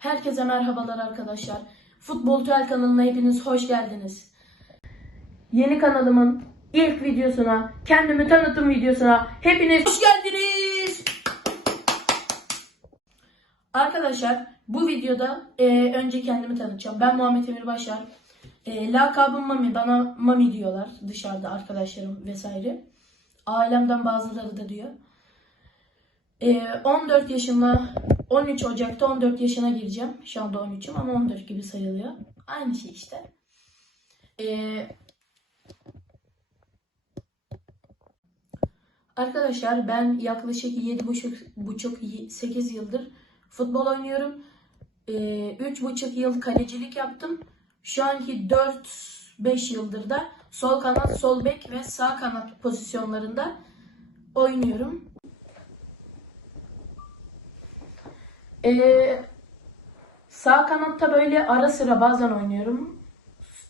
Herkese merhabalar arkadaşlar. Futbol Tüel kanalına hepiniz hoş geldiniz. Yeni kanalımın ilk videosuna, kendimi tanıtım videosuna hepiniz hoş geldiniz. Arkadaşlar bu videoda e, önce kendimi tanıtacağım. Ben Muhammed Emir Başar. E, lakabım Mami. Bana Mami diyorlar dışarıda arkadaşlarım vesaire. Ailemden bazıları da diyor. E, 14 yaşıma 13 Ocak'ta 14 yaşına gireceğim. Şu anda 13'üm ama 14 gibi sayılıyor. Aynı şey işte. E, Arkadaşlar ben yaklaşık 7,5-8 yıldır futbol oynuyorum. Ee, 3,5 yıl kalecilik yaptım. Şu anki 4-5 yıldır da sol kanat, sol bek ve sağ kanat pozisyonlarında oynuyorum. Ee, sağ kanatta böyle ara sıra bazen oynuyorum.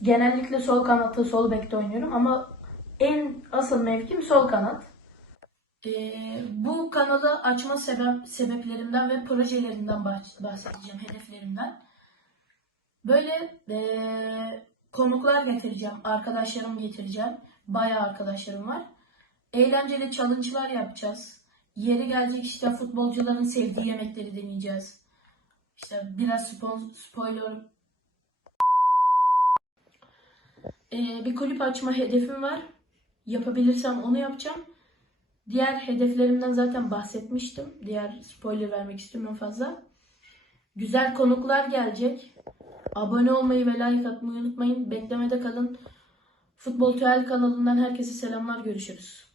Genellikle sol kanatta, sol bekte oynuyorum ama en asıl mevkim sol kanat. Ee, bu kanalı açma sebep sebeplerimden ve projelerimden bah- bahsedeceğim, hedeflerimden. Böyle ee, konuklar getireceğim, arkadaşlarım getireceğim. Bayağı arkadaşlarım var. Eğlenceli challenge'lar yapacağız. Yeri gelecek işte futbolcuların sevdiği yemekleri deneyeceğiz. İşte biraz spo- spoiler Ee, bir kulüp açma hedefim var. Yapabilirsem onu yapacağım. Diğer hedeflerimden zaten bahsetmiştim. Diğer spoiler vermek istemiyorum fazla. Güzel konuklar gelecek. Abone olmayı ve like atmayı unutmayın. Beklemede kalın. Futbol Tüel kanalından herkese selamlar. Görüşürüz.